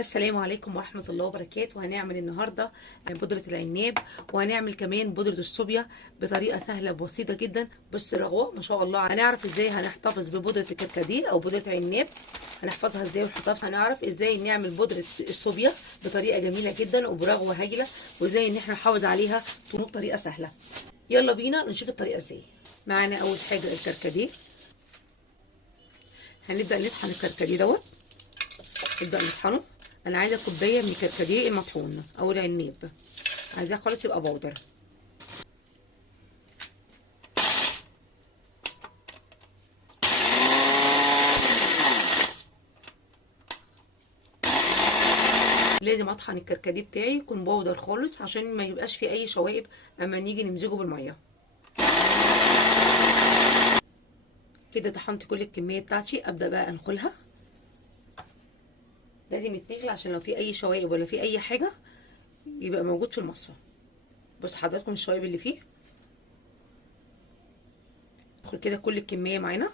السلام عليكم ورحمة الله وبركاته. وهنعمل النهاردة بودرة العناب، وهنعمل كمان بودرة الصوبيا بطريقة سهلة وبسيطة جدا. بص رغوة ما شاء الله. هنعرف ازاي هنحتفظ ببودرة الكركديه او بودرة العناب، هنحفظها ازاي ونحطها. هنعرف ازاي نعمل بودرة الصوبيا بطريقة جميلة جدا وبرغوة هايلة، وازاي ان احنا نحافظ عليها بطريقة سهلة. يلا بينا نشوف الطريقة ازاي. معانا اول حاجة الكركديه. هنبدأ نطحن الكركديه دوت. نبدأ نطحنه. انا عايزه كوبايه من الكركديه المطحون او العناب، عايزاه خالص يبقى بودر. لازم اطحن الكركديه بتاعي يكون بودر خالص عشان ما يبقاش فيه اي شوائب اما نيجي نمزجه بالميه. كده طحنت كل الكميه بتاعتي، ابدا بقى انخلها. لازم يتنخل عشان لو في اي شوائب ولا في اي حاجه يبقى موجود في المصفى. بص حضراتكم الشوائب اللي فيه. ندخل كده كل الكميه معانا.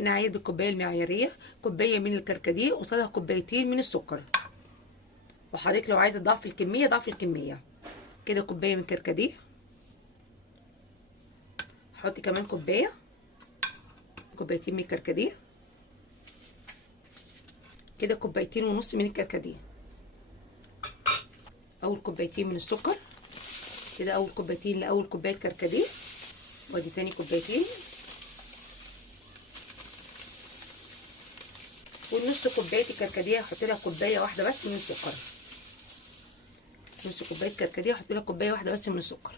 نعاير بالكوبايه المعياريه، كوبايه من الكركديه قصادها كوبايتين من السكر. وحضرتك لو عايزه تضعفي الكميه ضعفي الكميه. كده كوبايه من الكركديه. حطي كمان كوبايتين من الكركديه. كده كوبايتين ونص من الكركديه. اول كوبايتين من السكر. كده اول كوبايتين لاول كوبايه كركديه، وادي تاني كوبايتين. والنص كوبايه الكركديه هحط لها كوبايه واحده بس من السكر. نص كوبايه كركديه هحط لها كوبايه واحده بس من السكر،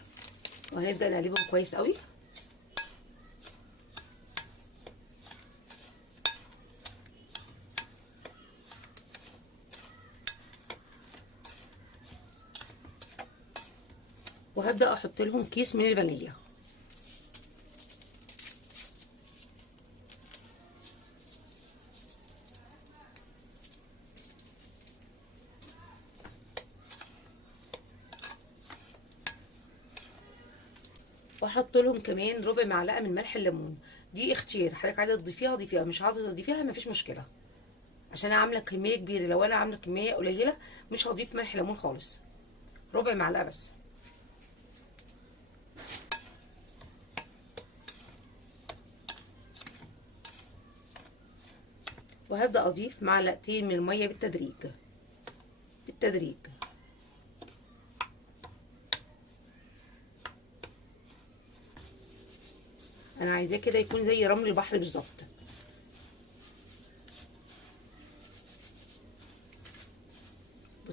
وهنبدا نقلبهم كويس قوي. وهبدا احط لهم كيس من الفانيليا. واحط لهم كمان ربع معلقه من ملح الليمون. دي اختيار، حضرتك عايزه تضيفيها ضيفيها، مش عايزه تضيفيها مفيش مشكله. عشان انا عامله كميه كبيره، لو انا عامله كميه قليله مش هضيف ملح ليمون خالص، ربع معلقه بس. وهبدا اضيف معلقتين من الميه بالتدريج بالتدريج. انا عايزاه كده يكون زي رمل البحر بالظبط.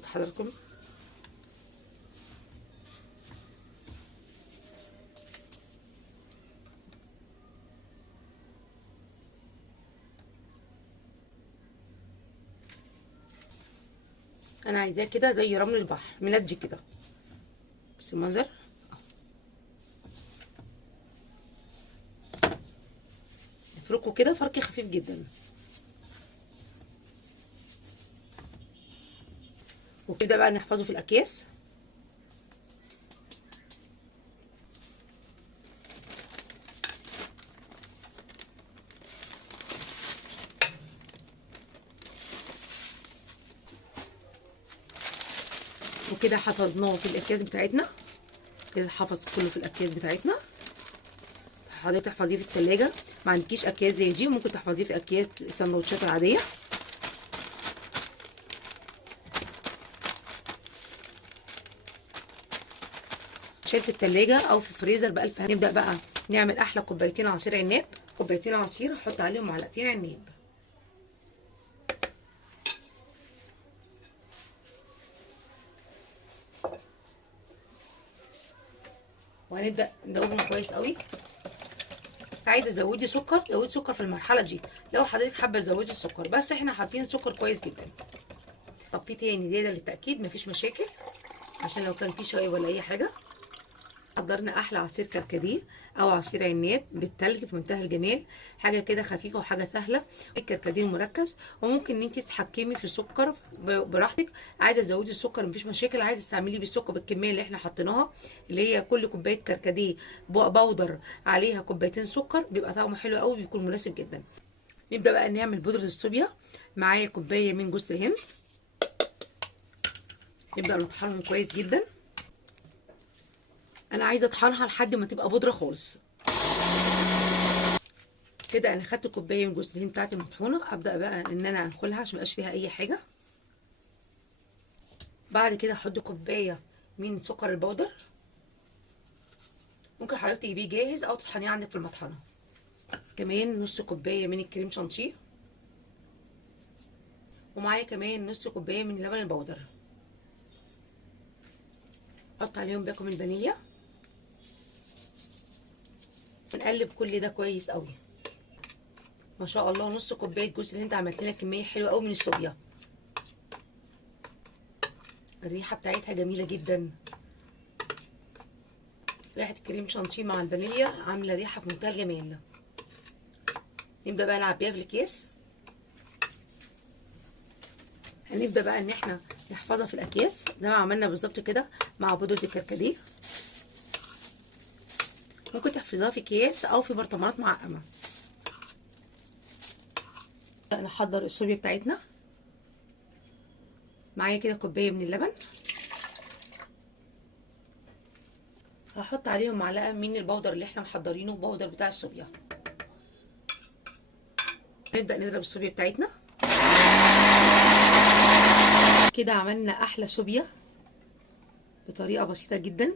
حضراتكم انا عايزاه كده زي رمل البحر ملدي كده. بس المنظر نفركه كده فرك خفيف جدا. وكده بقى نحفظه في الاكياس. وكده حفظناه في الاكياس بتاعتنا. كده حفظ كله في الاكياس بتاعتنا. حضرتك تحفظيه في التلاجة، ما عندكيش اكياس زي دي ممكن تحفظيه في اكياس السندوتشات العاديه. شايل في التلاجة او في الفريزر بألف. هنبدأ بقى نعمل احلى كوبايتين عصير عناب. كوبايتين عصير هحط عليهم معلقتين عناب. وهنبدأ ندوبهم كويس قوي. عايزه تزودي سكر زودي سكر في المرحله دي، لو حضرتك حابه تزودي السكر، بس احنا حاطين سكر كويس جدا. طب في تاني زياده للتاكيد مفيش مشاكل، عشان لو كان في شويه ولا اي حاجه. حضرنا احلى عصير كركديه او عصير عناب بالتلج في منتهى الجمال. حاجه كده خفيفه وحاجه سهله. الكركديه المركز، وممكن ان انت تتحكمي في السكر براحتك. عايزه تزودي السكر مفيش مشاكل، عايزه تستعملي بالسكر بالكميه اللي احنا حطيناها، اللي هي كل كوبايه كركديه بودر عليها كوبايتين سكر، بيبقى طعمه حلو قوي، بيكون مناسب جدا. نبدا بقى نعمل بودره الصوبيا. معايا كوبايه من جوز الهند، نبدا نطحنهم كويس جدا. انا عايزه اطحنها لحد ما تبقى بودره خالص. كده انا خدت كوبايه من جوز الهند بتاعتي المطحونه، ابدا بقى ان انا انخلها عشان ميبقاش فيها اي حاجه. بعد كده احط كوبايه من سكر البودر، ممكن حضرتك تجيبيه جاهز او تطحنيه عندك في المطحنه. كمان نص كوبايه من الكريم شانتيه، ومعايا كمان نص كوبايه من اللبن البودر. احط عليهم باكو من الفانيليا، ونقلب كل ده كويس قوي. ما شاء الله نص كوبايه جوز الهند عملت لنا كميه حلوه قوي من الصوبيا. الريحه بتاعتها جميله جدا، ريحه الكريم شانتيه مع الفانيليا عامله ريحه في منتهى الجمال. نبدا بقى نعبيها في الاكياس. هنبدا بقى ان احنا نحفظها في الاكياس زي ما عملنا بالظبط كده مع بودره الكركديه. ممكن تحفظيها في اكياس او في برطمانات معقمه. نحضر الصوبيا بتاعتنا. معايا كده كوبايه من اللبن، هحط عليهم معلقه من البودر اللي احنا محضرينه، البودر بتاع الصوبيا. نبدا نضرب الصوبيا بتاعتنا. كده عملنا احلى صوبيا بطريقه بسيطه جدا.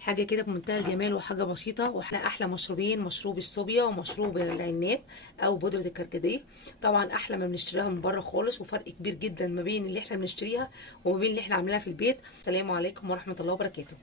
حاجه كده بمنتهى الجمال وحاجه بسيطه، واحنا احلى مشروبين، مشروب الصوبيا ومشروب العناب او بودره الكركديه. طبعا احلى ما بنشتريها من بره خالص، وفرق كبير جدا ما بين اللي احنا بنشتريها وما بين اللي احنا عاملينها في البيت. السلام عليكم ورحمه الله وبركاته.